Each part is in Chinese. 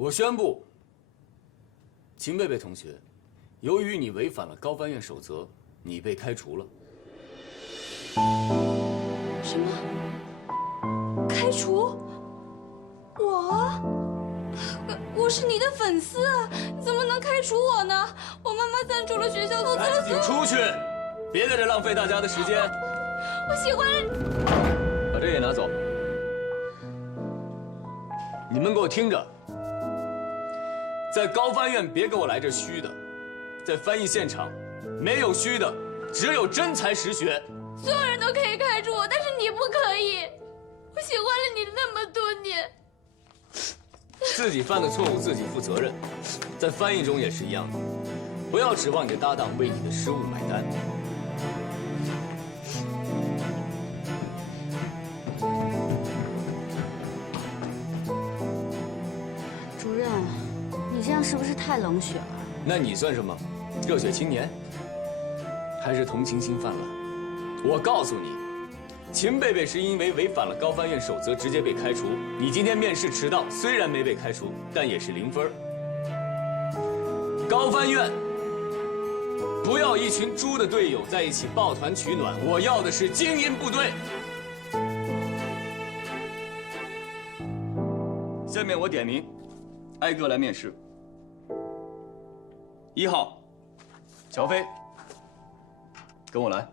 我宣布，秦贝贝同学，由于你违反了高翻院守则，你被开除了。什么？开除？我是你的粉丝啊，你怎么能开除我呢？我妈妈赞助了学校投资了赶紧出去，别在这浪费大家的时间。我喜欢。把这也拿走。你们给我听着，在高翻院别给我来这虚的，在翻译现场，没有虚的，只有真才实学。所有人都可以开除我，但是你不可以。我喜欢了你那么多年。自己犯的错误自己负责任，在翻译中也是一样的，不要指望你的搭档为你的失误买单。主任，你这样是不是太冷血了？那你算什么？热血青年？还是同情心泛滥？我告诉你，秦贝贝是因为违反了高翻院守则，直接被开除。你今天面试迟到，虽然没被开除，但也是0分。高翻院不要一群猪的队友在一起抱团取暖，我要的是精英部队。下面我点名，挨个来面试。1号，乔飞，跟我来。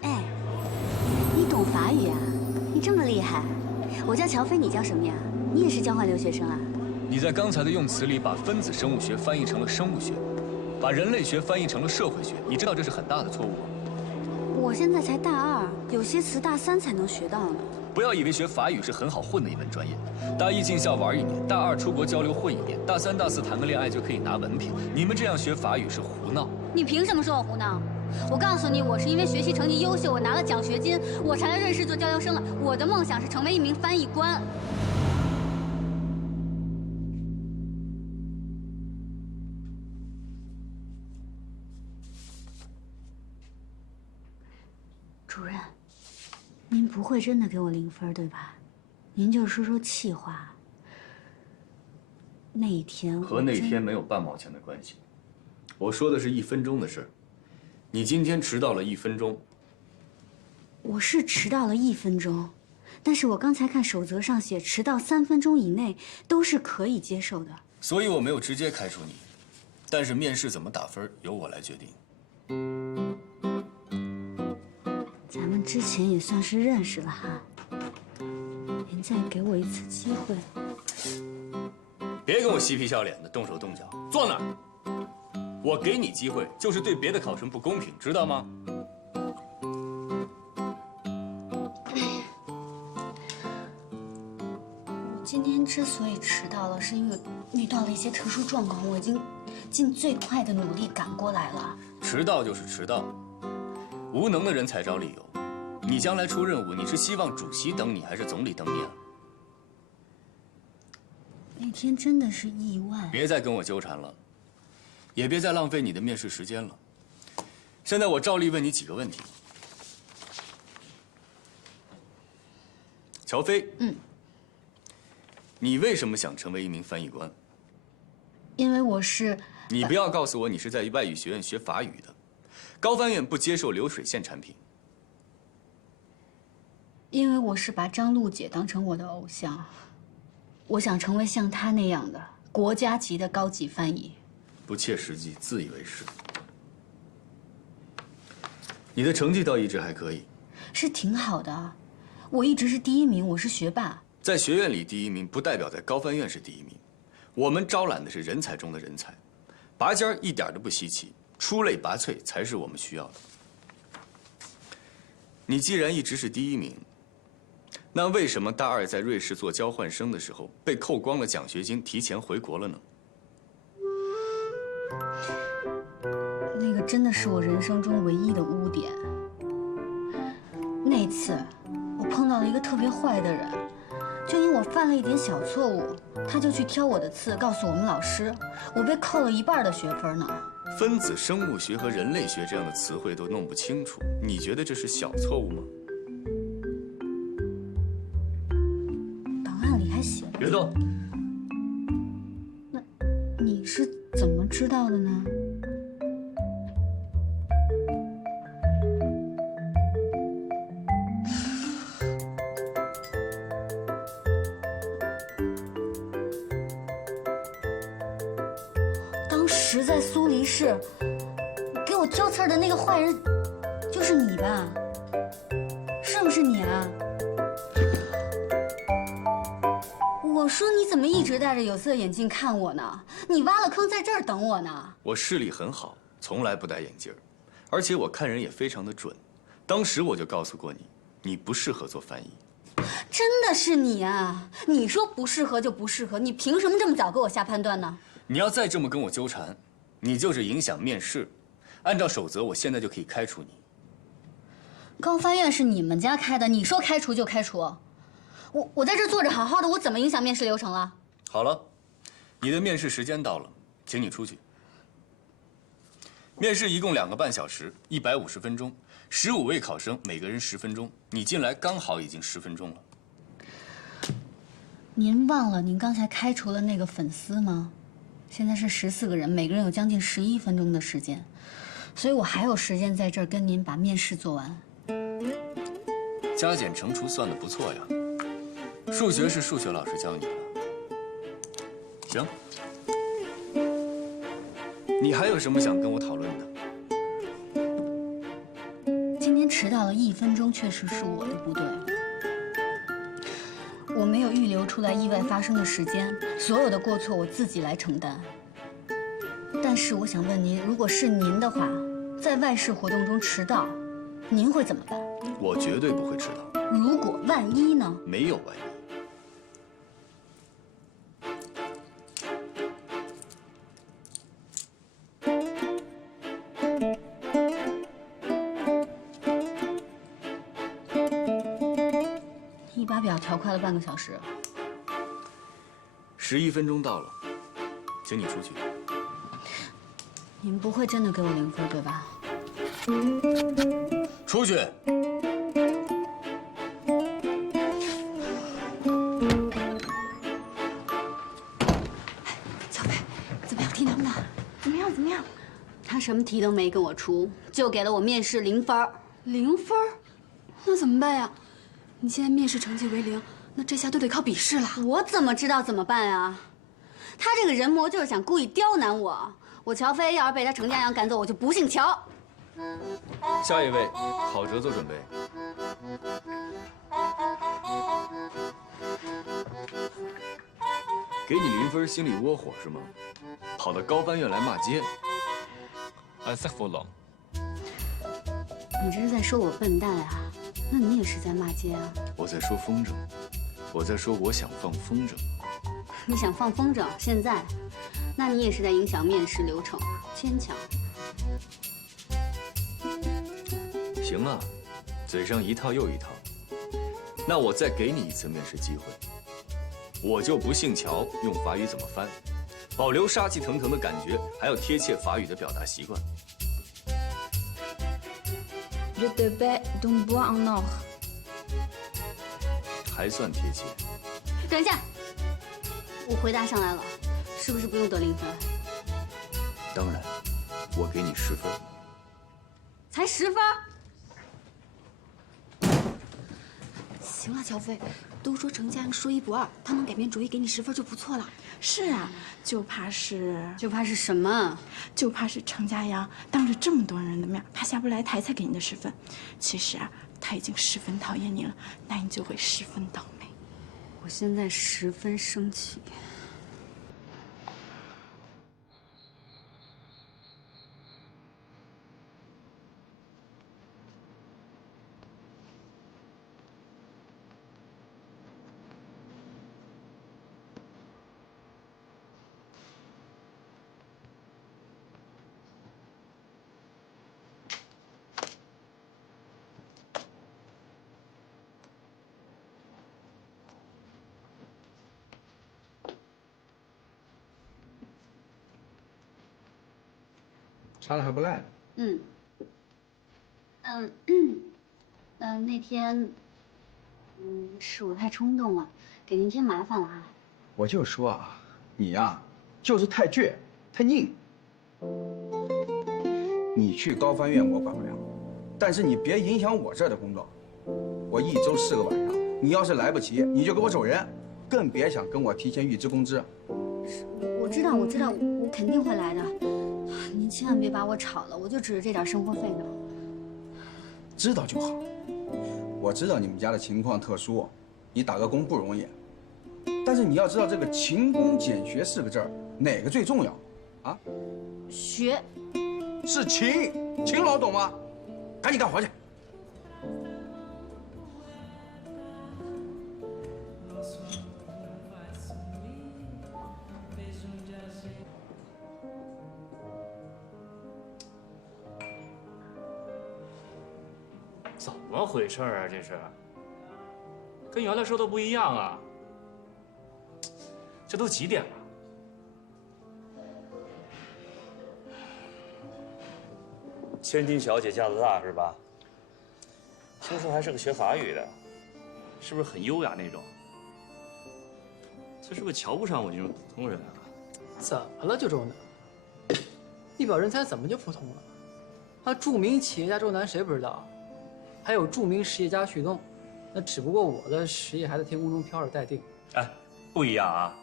哎，你懂法语啊？你这么厉害。我叫乔飞，你叫什么呀？你也是交换留学生啊？你在刚才的用词里把分子生物学翻译成了生物学，把人类学翻译成了社会学，你知道这是很大的错误吗？我现在才大2，有些词大3才能学到呢。不要以为学法语是很好混的一门专业，大1进校玩1年，大2出国交流混1年，大3、大4谈个恋爱就可以拿文凭。你们这样学法语是胡闹。你凭什么说我胡闹？我告诉你，我是因为学习成绩优秀，我拿了奖学金，我才来瑞士做交流生的。我的梦想是成为一名翻译官。主任，您不会真的给我0分对吧？您就说说气话。那一天和那天没有半毛钱的关系，我说的是1分钟的事儿。你今天迟到了1分钟。我是迟到了1分钟，但是我刚才看守则上写，迟到3分钟以内都是可以接受的。所以我没有直接开除你，但是面试怎么打分由我来决定。咱们之前也算是认识了哈，您再给我一次机会。别跟我嬉皮笑脸的，动手动脚，坐那儿。我给你机会，就是对别的考生不公平，知道吗？我今天之所以迟到了，是因为遇到了一些特殊状况，我已经尽最快的努力赶过来了。迟到就是迟到，无能的人才找理由。你将来出任务，你是希望主席等你，还是总理等你啊？那天真的是意外。别再跟我纠缠了。也别再浪费你的面试时间了。现在我照例问你几个问题。乔飞，你为什么想成为一名翻译官？因为我是……你不要告诉我你是在外语学院学法语的，高翻院不接受流水线产品。因为我是把张璐姐当成我的偶像，我想成为像她那样的国家级的高级翻译。不切实际，自以为是。你的成绩倒一直还可以，是挺好的。我一直是第1名，我是学霸。在学院里第1名，不代表在高翻院是第1名。我们招揽的是人才中的人才，拔尖儿一点都不稀奇，出类拔萃才是我们需要的。你既然一直是第1名，那为什么大2在瑞士做交换生的时候被扣光了奖学金，提前回国了呢？那个真的是我人生中唯一的污点。那次我碰到了一个特别坏的人，就因为我犯了一点小错误，他就去挑我的刺，告诉我们老师，我被扣了一半的学分呢。分子生物学和人类学这样的词汇都弄不清楚，你觉得这是小错误吗？档案里还写着。别动！那你是怎么知道的呢？当时在苏黎世给我挑刺儿的那个坏人，就是你吧？是不是你啊？我说你怎么一直戴着有色眼镜看我呢？你挖了坑在这儿等我呢。我视力很好，从来不戴眼镜，而且我看人也非常的准。当时我就告诉过你，你不适合做翻译。真的是你啊！你说不适合就不适合，你凭什么这么早给我下判断呢？你要再这么跟我纠缠，你就是影响面试。按照守则，我现在就可以开除你。高翻院是你们家开的，你说开除就开除。我在这坐着好好的，我怎么影响面试流程了？好了，你的面试时间到了，请你出去。面试一共2个半小时，150分钟，15位考生，每个人10分钟。你进来刚好已经10分钟了。您忘了您刚才开除了那个粉丝吗？现在是14个人，每个人有将近11分钟的时间，所以我还有时间在这儿跟您把面试做完。加减乘除算得不错呀，数学是数学老师教你的。行，你还有什么想跟我讨论的？今天迟到了1分钟，确实是我的不对。我没有预留出来意外发生的时间，所有的过错我自己来承担。但是我想问您，如果是您的话，在外事活动中迟到，您会怎么办？我绝对不会迟到。如果万一呢？没有万一。你把表调快了半个小时。11分钟到了，请你出去。你们不会真的给我0分，对吧？出去！小飞，怎么样？题难不难？怎么样？怎么样？他什么题都没跟我出，就给了我面试0分。0分？那怎么办呀？你现在面试成绩为0，那这下都得靠笔试了。我怎么知道怎么办啊？他这个人魔就是想故意刁难我。我乔飞要是被他程家阳赶走，我就不姓乔。下一位，郝哲做准备。给你0分，心里窝火是吗？跑到高翻院来骂街。安塞弗朗，你这是在说我笨蛋啊？那你也是在骂街啊？我在说风筝，我在说我想放风筝。你想放风筝？现在？那你也是在影响面试流程，牵强。行啊，嘴上一套又一套。那我再给你一次面试机会。我就不姓乔，用法语怎么翻？保留杀气腾腾的感觉，还有贴切法语的表达习惯。Je devais d'un bois en or。还算贴切。等一下，我回答上来了，是不是不用得0分？当然，我给你10分。才10分？行了，乔飞，都说程家阳说1不2，他能改变主意给你10分就不错了。是啊，就怕是什么？就怕是程家阳当着这么多人的面，他下不来台才给你的10分。其实啊，他已经10分讨厌你了，那你就会10分倒霉。我现在十分生气。擦的还不赖。那天，是我太冲动了，给您添麻烦了啊。我就说啊，你呀，就是太倔，太拧。你去高翻院我管不了，但是你别影响我这儿的工作。我1周4个晚上，你要是来不及，你就给我走人，更别想跟我提前预支工资。我知道，我肯定会来的。您千万别把我炒了，我就指着这点生活费呢。知道就好。我知道你们家的情况特殊，你打个工不容易。但是你要知道这个勤工俭学4个字儿，哪个最重要？啊？学。是勤，勤劳懂吗？赶紧干活去。怎么回事啊？这是，跟原来说的不一样啊！这都几点了？千金小姐架子大是吧？听说还是个学法语的，是不是很优雅那种？他是不是瞧不上我这种普通人啊？怎么了，就周南？一表人才怎么就普通了？那著名企业家周南谁不知道？还有著名实业家旭东，那只不过我的实业还在天空中飘着待定。哎，不一样啊！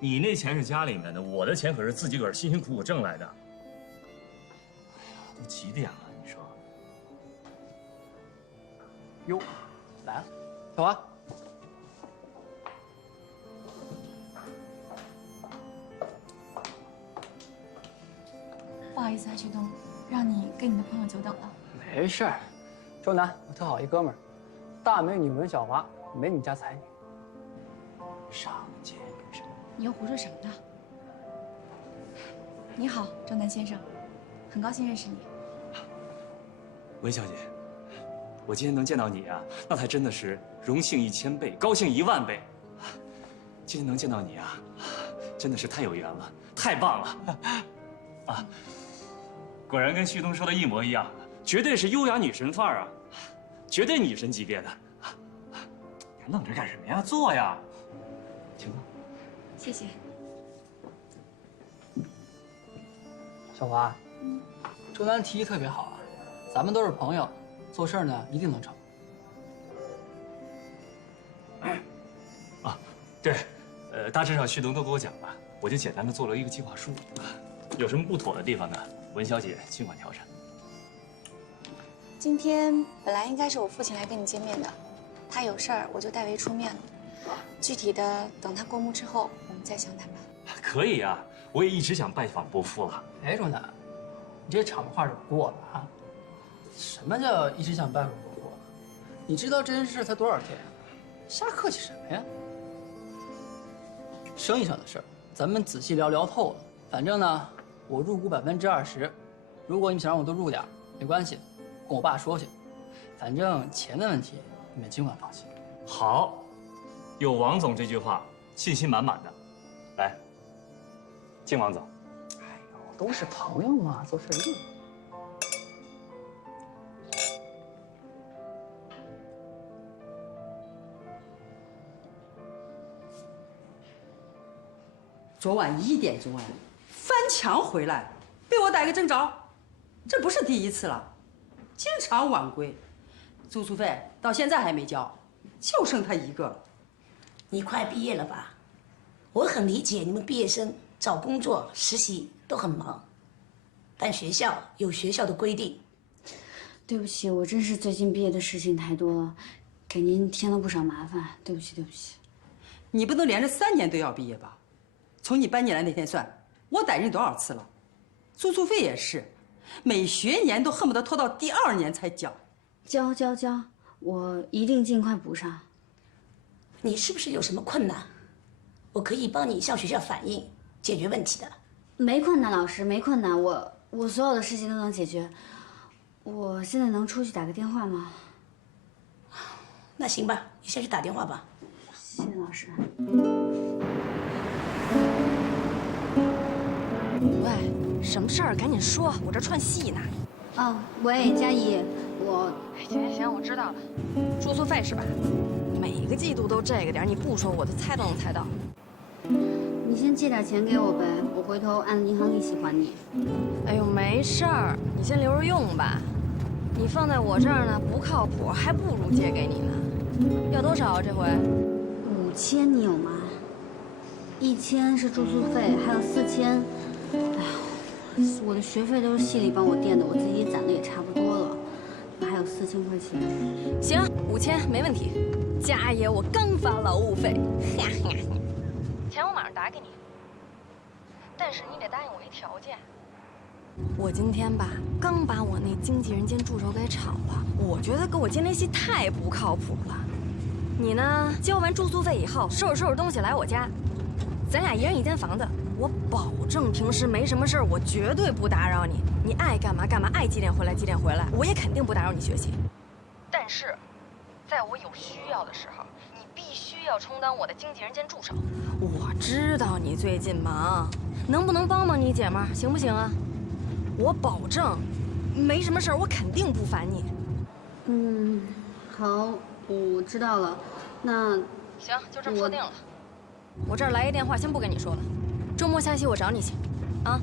你那钱是家里面的，我的钱可是自己个儿辛辛苦苦挣来的。哎呀，都几点了？你说？哟，来了，小华。不好意思啊，旭东，让你跟你的朋友久等了。没事儿，周南，我特好一哥们儿，大美女文小华，美女加才女，上街女神。你又胡说什么呢？你好，周南先生，很高兴认识你。文小姐，我今天能见到你啊，那才真的是荣幸1000倍，高兴10000倍。今天能见到你啊，真的是太有缘了，太棒了！啊，果然跟旭东说的一模一样，绝对是优雅女神范儿啊，绝对女神级别的。你还愣着干什么呀？坐呀，请坐。谢谢。小华，周南提议特别好啊，咱们都是朋友，做事呢一定能成。啊，对，大致上旭东都给我讲了，我就简单的做了一个计划书，有什么不妥的地方呢？文小姐尽管调整。今天本来应该是我父亲来跟你见面的，他有事儿，我就代为出面了。具体的等他过目之后，我们再详谈吧。可以啊，我也一直想拜访伯父了。哎，周南，你这场话就过了啊！什么叫一直想拜访伯父？你知道这件事才多少天啊？瞎客气什么呀？生意上的事儿，咱们仔细聊聊透了。反正呢，我入股20%，如果你想让我多入点，没关系，跟我爸说去。反正钱的问题，你们尽管放心。好，有王总这句话，信心满满的。来，敬王总。哎呦，都是朋友嘛，做事一定。昨晚1点钟翻墙回来，被我逮个正着，这不是第一次了，经常晚归，住宿费到现在还没交，就剩他一个了。你快毕业了吧？我很理解你们毕业生找工作、实习都很忙，但学校有学校的规定。对不起，我真是最近毕业的事情太多了，给您添了不少麻烦，对不起，对不起。你不能连着3年都要毕业吧？从你搬进来那天算，我逮你多少次了？住宿费也是，每学年都恨不得拖到第2年才交。交，我一定尽快补上。你是不是有什么困难？我可以帮你向学校反映，解决问题的。没困难，老师，没困难，我所有的事情都能解决。我现在能出去打个电话吗？那行吧，你先去打电话吧。谢谢老师。喂，什么事儿赶紧说，我这串戏呢。哦，喂，佳怡，我行，我知道了，住宿费是吧？每个季度都这个点儿，你不说我都猜都能猜到。你先借点钱给我呗，我回头按银行利息还你。哎呦，没事儿，你先留着用吧。你放在我这儿呢不靠谱，还不如借给你呢。要多少啊这回？5000你有吗？1000是住宿费，还有4000。哎呀，我的学费都是系里帮我垫的，我自己攒的也差不多了，还有4000块钱。行，5000没问题。佳爷，我刚发劳务费，钱我马上打给你。但是你得答应我一条件。我今天吧，刚把我那经纪人兼助手给炒了，我觉得给我接那戏太不靠谱了。你呢，交完住宿费以后，收拾东西来我家，咱俩一人一间房子，我保证平时没什么事儿，我绝对不打扰你。你爱干嘛干嘛，爱几点回来几点回来，我也肯定不打扰你学习。但是，在我有需要的时候，你必须要充当我的经纪人兼助手。我知道你最近忙，能不能帮帮你姐们儿，行不行啊？我保证，没什么事儿，我肯定不烦你。嗯，好，我知道了。那行，就这么说定了。我这儿来一电话，先不跟你说了，周末下戏我找你去，啊。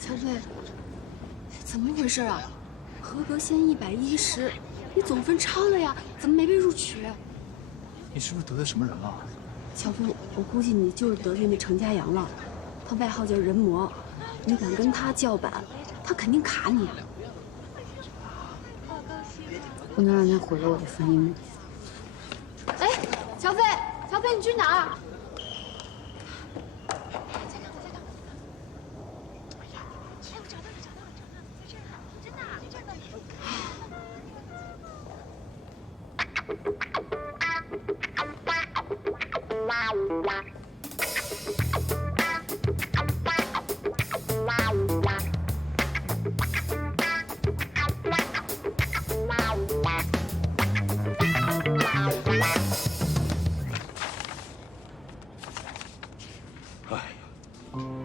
乔飞，怎么回事啊？合格线110，你总分超了呀，怎么没被录取？你是不是得罪什么人了？乔峰，我估计你就是得罪那程家阳了，他外号叫人魔，你敢跟他叫板，他肯定卡你。不能让他毁了我的翻译梦。哎，乔飞，乔飞，你去哪儿？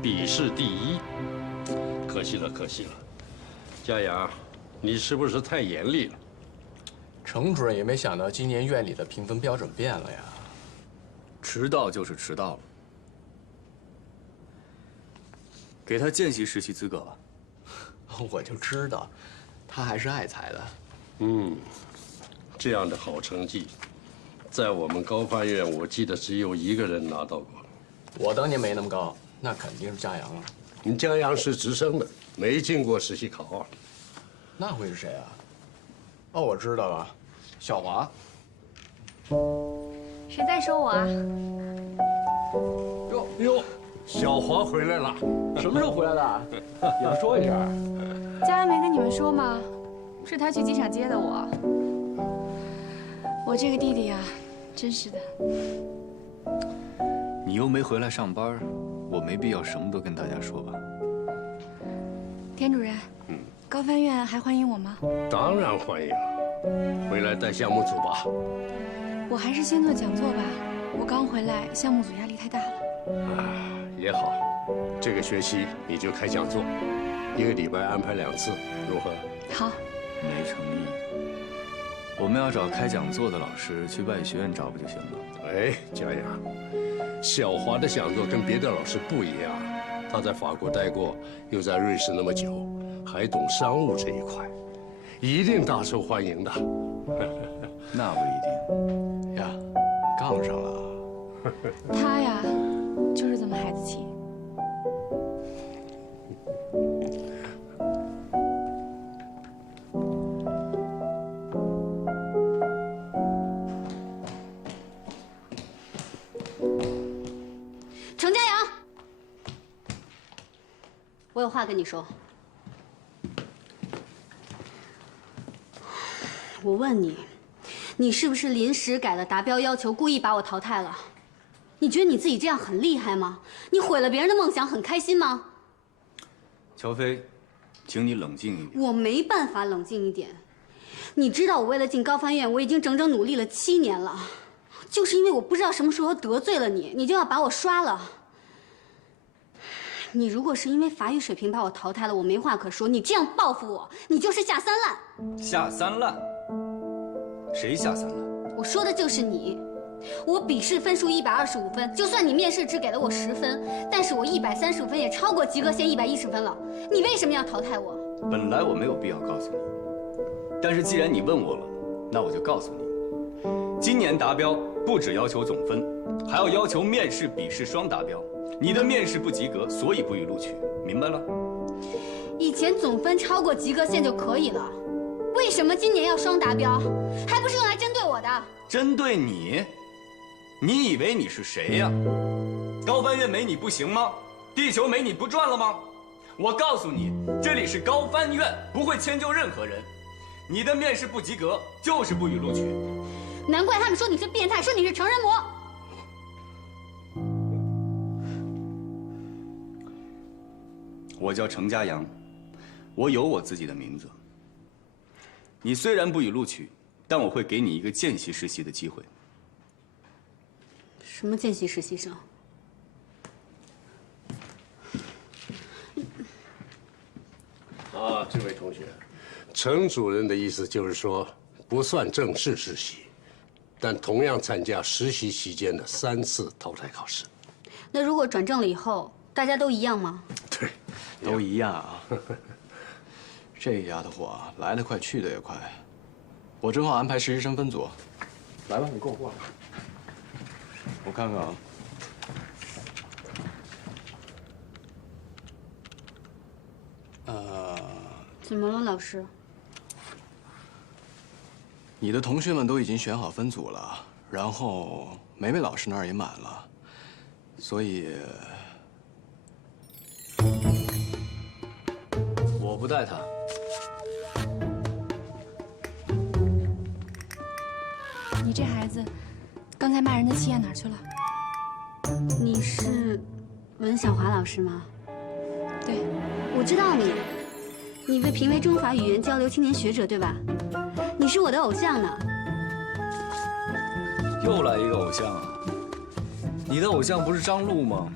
笔试第1，可惜了，可惜了。佳阳，你是不是太严厉了？程主任也没想到今年院里的评分标准变了呀。迟到就是迟到了，给他见习实习资格吧。我就知道，他还是爱才的。这样的好成绩，在我们高翻院，我记得只有1个人拿到过。我当年没那么高，那肯定是佳阳了。你佳阳是直升的，没进过实习考。那会是谁啊？哦，我知道了，小华。谁在说我啊？哟，小华回来了。什么时候回来的？也不说一声。佳阳没跟你们说吗？是他去机场接的我。我这个弟弟啊，真是的。你又没回来上班，我没必要什么都跟大家说吧。田主任，高翻院还欢迎我吗？当然欢迎，回来带项目组吧。我还是先做讲座吧，我刚回来，项目组压力太大了。也好，这个学期你就开讲座，1个礼拜安排2次，如何？好。没诚意。我们要找开讲座的老师，去外语学院找不就行了？哎，佳阳，小华的讲座跟别的老师不一样，他在法国待过，又在瑞士那么久，还懂商务这一块，一定大受欢迎的。那不一定呀，杠上了。他呀，就是这么孩子气。程家阳，我有话跟你说。我问你，你是不是临时改了达标要求，故意把我淘汰了？你觉得你自己这样很厉害吗？你毁了别人的梦想，很开心吗？乔飞，请你冷静一点。我没办法冷静一点。你知道我为了进高翻院，我已经整整努力了7年了，就是因为我不知道什么时候得罪了你，你就要把我刷了。你如果是因为法语水平把我淘汰了，我没话可说。你这样报复我，你就是下三滥。下三滥？谁下三滥？我说的就是你。我笔试分数125分，就算你面试只给了我10分，但是我135分也超过及格线110分了。你为什么要淘汰我？本来我没有必要告诉你，但是既然你问我了，那我就告诉你，今年达标不只要求总分，还要求面试、笔试双达标。你的面试不及格，所以不予录取，明白了？以前总分超过及格线就可以了，为什么今年要双达标？还不是用来针对我的？针对你？你以为你是谁呀？高翻院没你不行吗？地球没你不转了吗？我告诉你，这里是高翻院，不会迁就任何人。你的面试不及格，就是不予录取。难怪他们说你是变态，说你是成人魔。我叫程家阳，我有我自己的名字。你虽然不予录取，但我会给你一个见习实习的机会。什么见习实习生？啊，这位同学，程主任的意思就是说，不算正式实习，但同样参加实习期间的3次淘汰考试。那如果转正了以后，大家都一样吗？对，都一样啊。这丫头伙来得快，去得也快。我正好安排实习生分组，来吧，你跟我过来。我看看啊。怎么了，老师？你的同学们都已经选好分组了，然后梅梅老师那儿也满了，所以我不带他。你这孩子，刚才骂人的气焰哪儿去了？你是文小华老师吗？对，我知道你，你被评为中法语言交流青年学者，对吧？你是我的偶像呢。又来一个偶像啊！你的偶像不是张璐吗？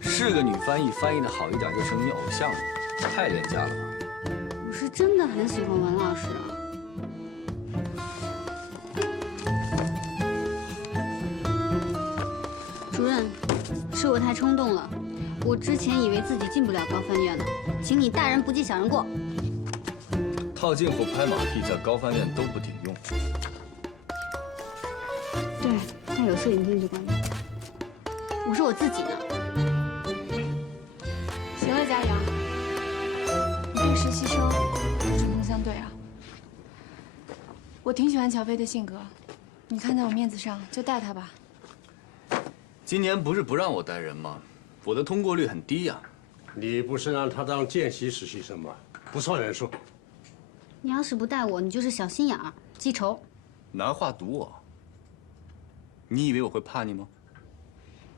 是个女翻译，翻译的好一点就成你偶像了，太廉价了吧？我是真的很喜欢文老师啊。主任，是我太冲动了。我之前以为自己进不了高翻院呢，请你大人不计小人过。套近乎、拍马屁在高翻院都不顶用。对，戴有色眼镜就管用。我说我自己呢。行了，佳阳，你这个实习生针锋相对啊。我挺喜欢乔飞的性格，你看在我面子上就带他吧。今年不是不让我带人吗？我的通过率很低呀。你不是让他当见习实习生吗？不算人数。你要是不带我，你就是小心眼儿，记仇。拿话堵我？你以为我会怕你吗？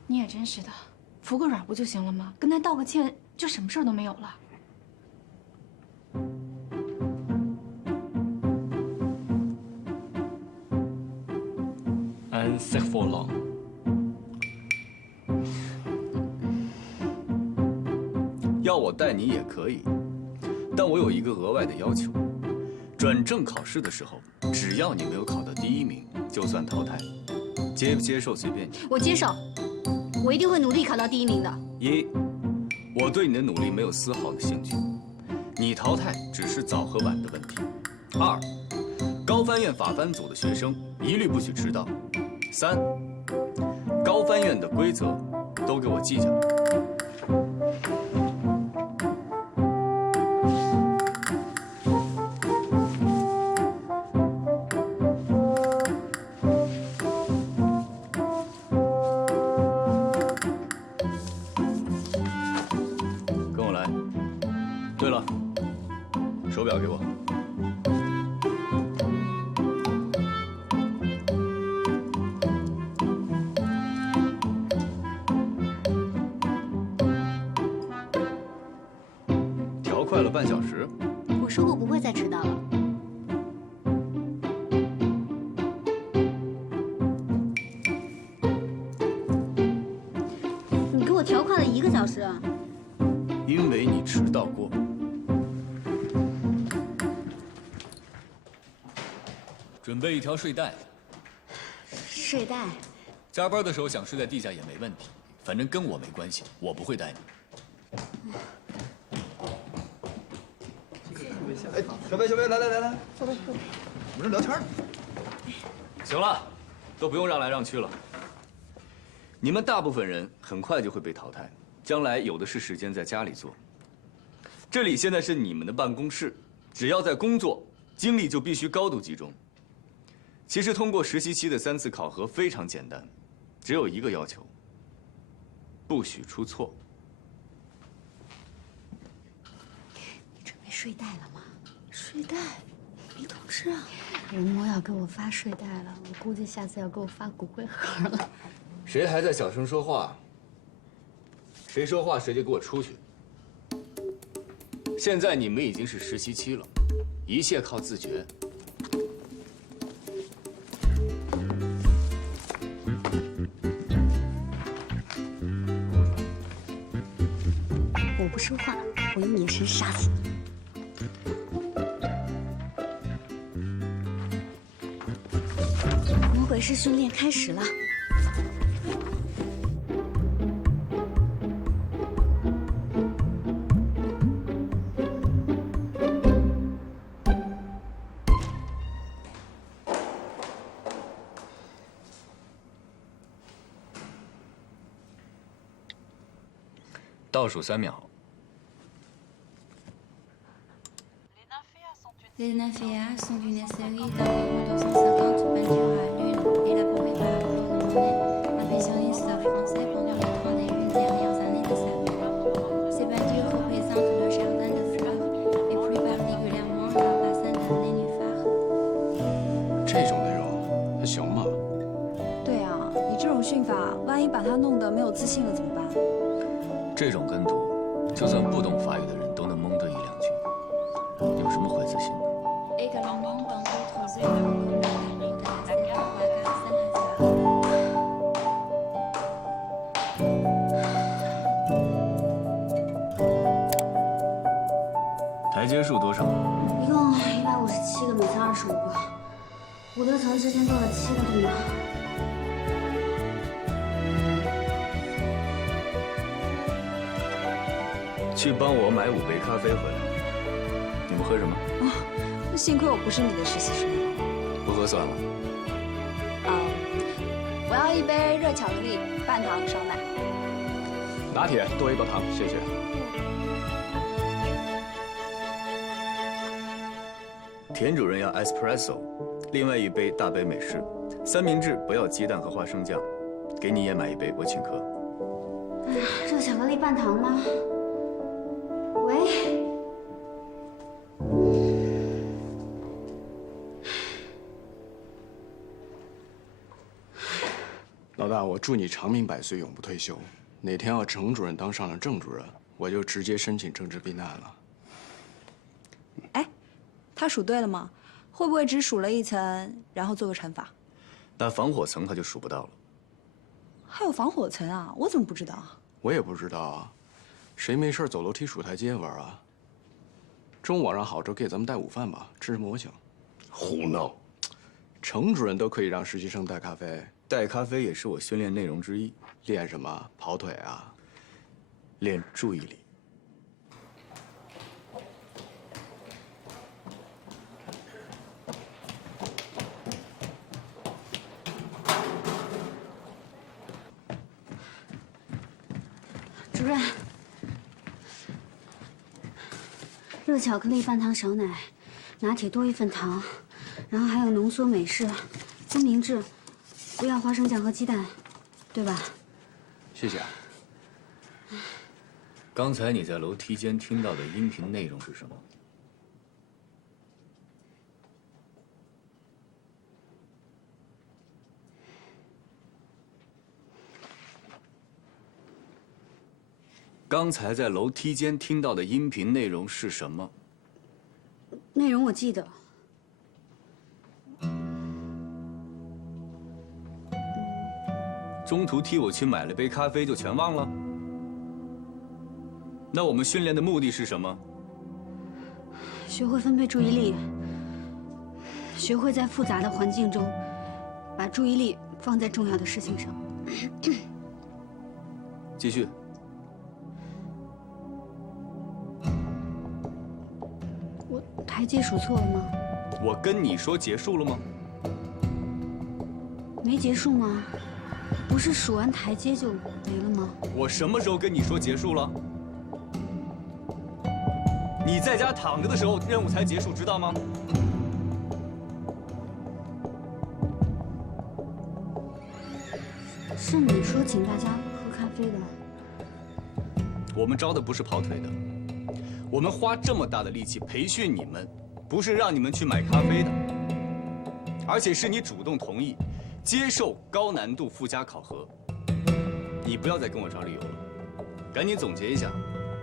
你也真是的，服个软不就行了吗？跟他道个歉，就什么事儿都没有了。安塞佛朗。要我带你也可以，但我有一个额外的要求：转正考试的时候，只要你没有考到第1名，就算淘汰。接不接受随便你。我接受，我一定会努力考到第1名的。1，我对你的努力没有丝毫的兴趣。你淘汰只是早和晚的问题。2，高翻院法番组的学生一律不许迟到。3，高翻院的规则都给我记下来。跟我来。对了，手表给我。调快了半小时。我说过不会再迟到了。你给我调快了1个小时啊！因为你迟到过。准备一条睡袋。睡袋。加班的时候想睡在地下也没问题，反正跟我没关系，我不会带你。哎，小贝，来，坐，我们这聊天呢。行了，都不用让来让去了。你们大部分人很快就会被淘汰，将来有的是时间在家里做。这里现在是你们的办公室，只要在工作，精力就必须高度集中。其实通过实习期的3次考核非常简单，只有一个要求：不许出错。你准备睡袋了吗？睡袋，你懂事啊！人模要给我发睡袋了，我估计下次要给我发骨灰盒了。谁还在小声说话？谁说话谁就给我出去！现在你们已经是实习期了，一切靠自觉。我不说话，我用眼神杀死你。魔鬼式训练开始了。倒数3秒。Les nymphéas sont une série d'environ 250 peintures à l'une élaborées par Claude Monet, impressionniste français pendant les 31 dernières années de sa vie. Ces peintures représentent le jardin de fleurs et plus particulièrement la bassin de nénuphars. 这种内容还行吗？对啊，你这种训法，万一把他弄得没有自信了怎么办？这种跟读，就算不懂法语的人都能蒙得1、2句，有什么会自信的？ Également dans d'autres œuvres comme la tableau de la Sierra Nevada Saint-Lazare. 台阶数多少？一共157个，每次25个。伍德成之前做了7个动作。去帮我买5杯咖啡回来。你们喝什么？那幸亏我不是你的实习生。不喝算了。我要1杯热巧克力，半糖少奶。拿铁多1包糖，谢谢。田主任要 espresso， 另外1杯大杯美式，三明治不要鸡蛋和花生酱，给你也买1杯，我请客。热巧克力半糖吗？喂。 老大，我祝你长命百岁，永不退休。哪天要程主任当上了郑主任，我就直接申请政治避难了。哎，他数对了吗？会不会只数了1层，然后做个乘法？那防火层他就数不到了。还有防火层啊？我怎么不知道啊？我也不知道啊，谁没事走楼梯数台阶玩啊？中午网上好之后给咱们带午饭吧，吃什么我请。胡闹！程主任都可以让实习生带咖啡。 带咖啡也是我训练内容之一。练什么？跑腿啊？练注意力。任，热巧克力半糖少奶，拿铁多1份糖，然后还有浓缩美式，三明治，不要花生酱和鸡蛋，对吧？谢谢。刚才你在楼梯间听到的音频内容是什么？刚才在楼梯间听到的音频内容是什么？内容我记得。中途替我去买了杯咖啡就全忘了？那我们训练的目的是什么？学会分配注意力，学会在复杂的环境中，把注意力放在重要的事情上。继续。我台阶数错了吗？我跟你说结束了吗？没结束吗？不是数完台阶就没了吗？我什么时候跟你说结束了？你在家躺着的时候，任务才结束，知道吗？是你说请大家喝咖啡的。我们招的不是跑腿的，我们花这么大的力气培训你们，不是让你们去买咖啡的，而且是你主动同意接受高难度附加考核。你不要再跟我找理由了，赶紧总结一下，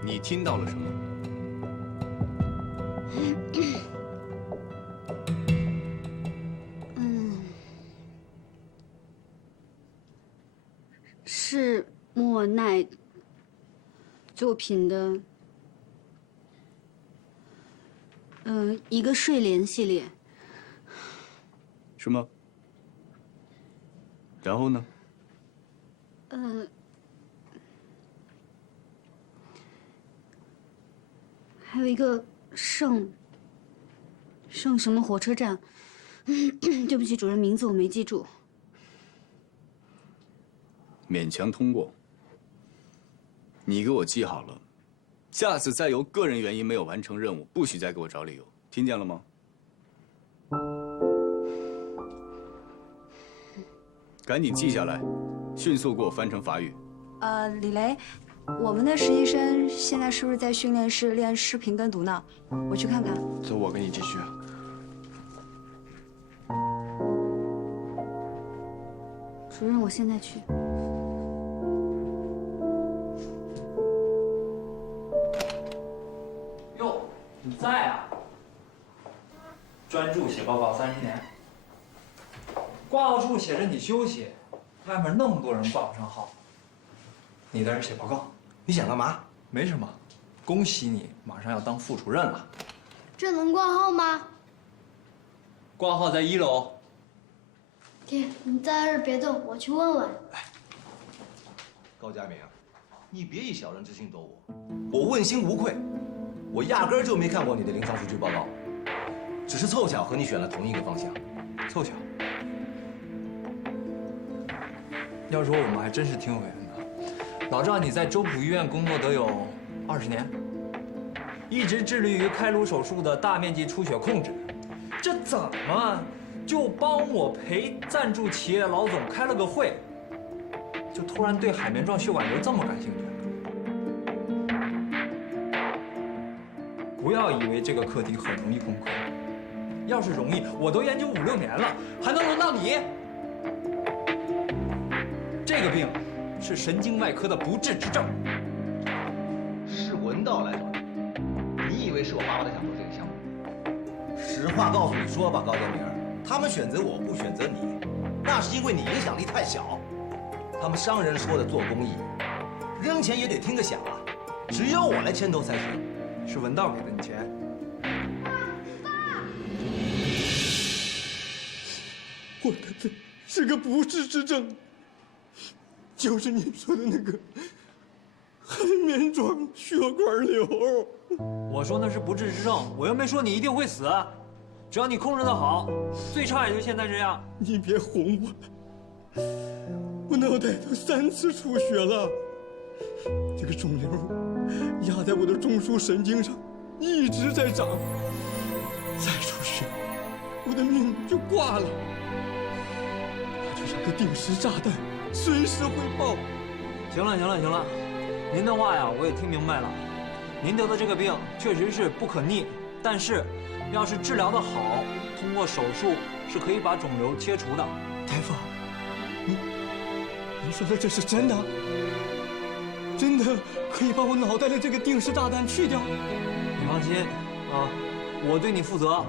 你听到了什么？是莫奈作品的，一个睡莲系列。什么？然后呢？还有一个圣什么火车站，对不起，主任，名字我没记住。勉强通过。你给我记好了，下次再由个人原因没有完成任务，不许再给我找理由，听见了吗？赶紧记下来，迅速给我翻成法语。李雷，我们的实习生现在是不是在训练室练视频跟读呢？我去看看。走，我跟你继续。主任，我现在去。哟，你在啊？专注写报告30年。挂号处写着你休息，外面那么多人挂不上号，你在这写报告，你想干嘛？没什么，恭喜你，马上要当副主任了。这能挂号吗？挂号在1楼。爹，你在这儿别动，我去问问。高佳明，你别以小人之心躲我，我问心无愧，我压根儿就没看过你的临床数据报告，只是凑巧和你选了同一个方向。凑巧。要说我们还真是挺有缘的。老赵，你在周浦医院工作得有20年，一直致力于开颅手术的大面积出血控制，这怎么就帮我陪赞助企业老总开了个会，就突然对海绵状血管瘤这么感兴趣？不要以为这个课题很容易攻克，要是容易，我都研究5、6年了，还能轮到你？这个病是神经外科的不治之症。是文道来找你，你以为是我巴不得想做这个项目？实话告诉你说吧，高建明，他们选择我不选择你，那是因为你影响力太小。他们商人说的做公益，扔钱也得听个响啊，只有我来牵头才行。是文道给的你钱。我的病是个不治之症。就是你说的那个海绵状血管瘤。我说那是不治之症，我又没说你一定会死，只要你控制得好，最差也就现在这样。你别哄我了，我脑袋都3次出血了，这个肿瘤压在我的中枢神经上，一直在长。再出血，我的命就挂了。它就像个定时炸弹，随时会爆。行了，行了，行了，您的话呀，我也听明白了。您得的这个病确实是不可逆，但是要是治疗得好，通过手术是可以把肿瘤切除的。大夫，您说的这是真的？真的可以把我脑袋的这个定时炸弹去掉？你放心啊，我对你负责。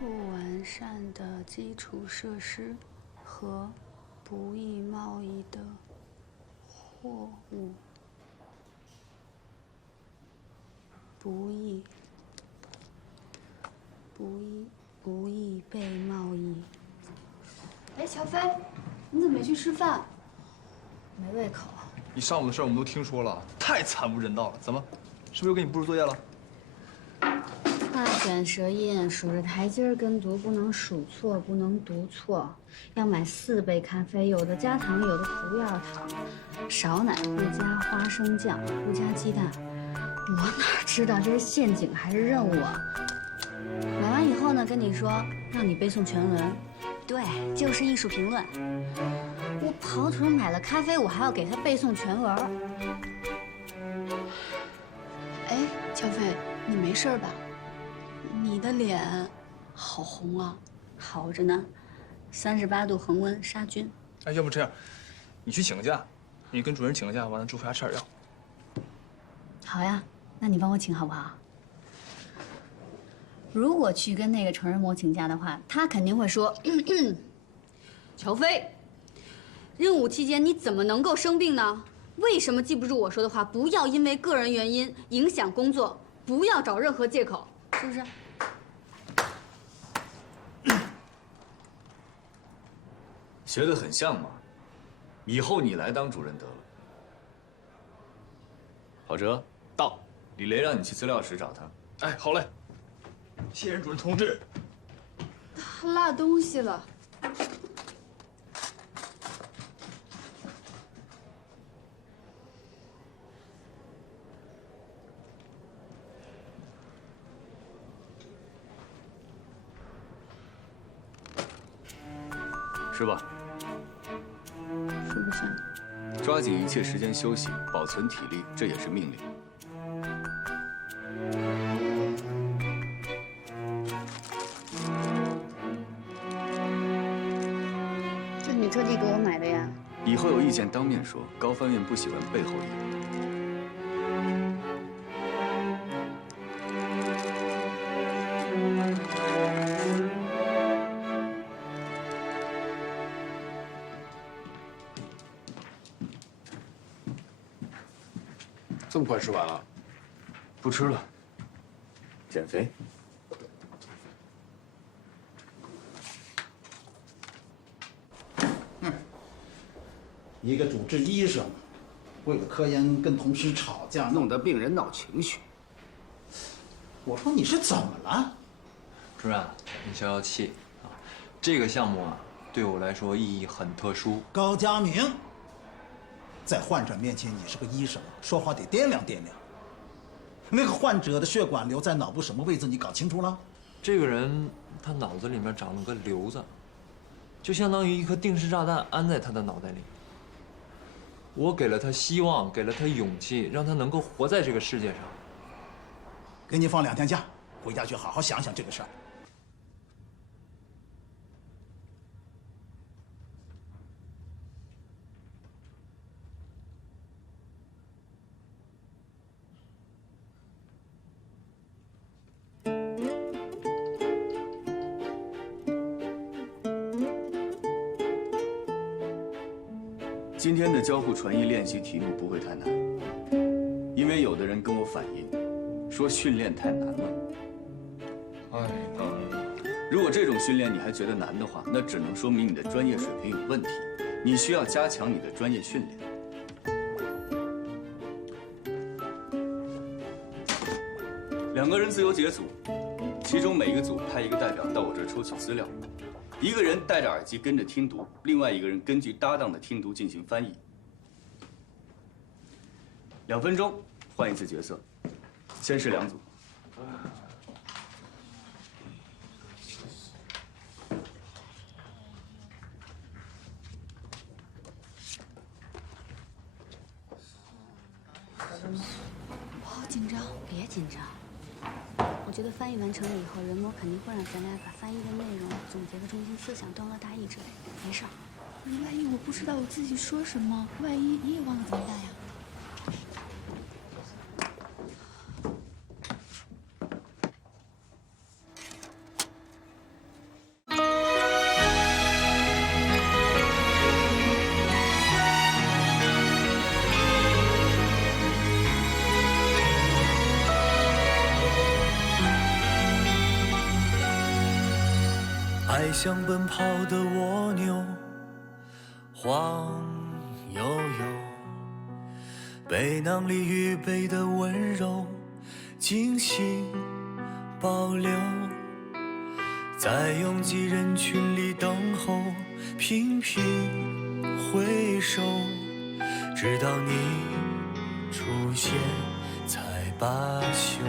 不完善的基础设施和不易贸易的货物，不易被贸易。哎，乔飞，你怎么没去吃饭？没胃口。你上午的事我们都听说了，太惨无人道了。怎么，是不是又给你布置作业了？画卷舌印，数着台阶跟读，不能数错，不能读错。要买4杯咖啡，有的加糖，有的不要糖。少奶不加花生酱，不加鸡蛋。我哪知道这是陷阱还是任务啊？买完以后呢，跟你说让你背诵全文，对，就是艺术评论。我跑腿买了咖啡，我还要给他背诵全文。哎，乔飞，你没事吧？你的脸好红啊！好着呢，38度恒温杀菌。哎，要不这样，你去请个假，你跟主任请个假，完了住回家吃点药。好呀，那你帮我请好不好？如果去跟那个成人模请假的话，他肯定会说：“乔飞，任务期间你怎么能够生病呢？为什么记不住我说的话？不要因为个人原因影响工作，不要找任何借口，是不是？”学得很像嘛，以后你来当主任得了。郝哲，到，李雷让你去资料室找他。哎，好嘞，谢任主任同志。他落东西了。吃吧。说不上。抓紧一切时间休息，保存体力，这也是命令。这你特地给我买的呀？以后有意见当面说，高翻院不喜欢背后议论。这么快吃完了？不吃了，减肥。一个主治医生，为了科研跟同事吵架，弄得病人闹情绪。我说你是怎么了？主任，你消消气啊！这个项目啊，对我来说意义很特殊。高佳明，在患者面前你是个医生，说话得掂量掂量。那个患者的血管瘤在脑部什么位置，你搞清楚了？这个人他脑子里面长了个瘤子，就相当于一颗定时炸弹安在他的脑袋里。我给了他希望，给了他勇气，让他能够活在这个世界上。给你放2天假，回家去好好想想这个事儿。今天的交互传译练习题目不会太难，因为有的人跟我反映，说训练太难了。太难了。如果这种训练你还觉得难的话，那只能说明你的专业水平有问题，你需要加强你的专业训练。2个人自由解组，请其中每一个组派一个代表到我这儿抽取资料，一个人戴着耳机跟着听读，另外一个人根据搭档的听读进行翻译。2分钟换一次角色，先是2组。我好紧张，别紧张。我觉得翻译完成了以后，人魔肯定会让咱俩把翻译的内容总结个中心思想、段落大意之类的，没事儿。万一我不知道我自己说什么，万一你也忘了怎么办呀？爱像奔跑的蜗牛，晃悠悠，背囊里预备的温柔，精心保留，在拥挤人群里等候，频频回首，直到你出现才罢休。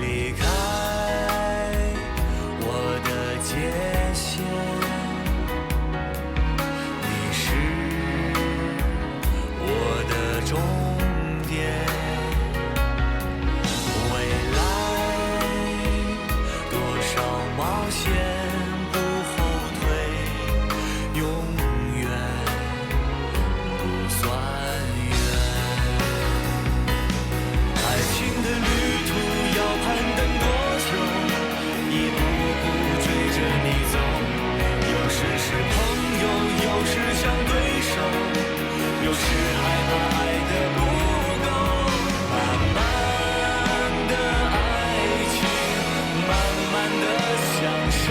离开界限，你是我的终点。未来多少冒险不后退，永远不算远。爱情的旅途要攀登多久？一步步追着你走，有时是朋友，有时像对手，有时害怕爱的不够。慢慢的爱情，慢慢的享受，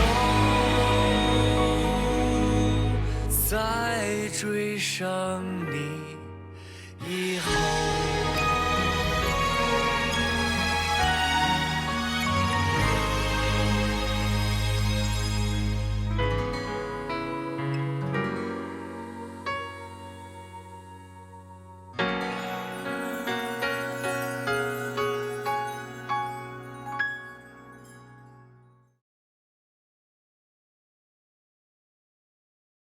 在追上你以后。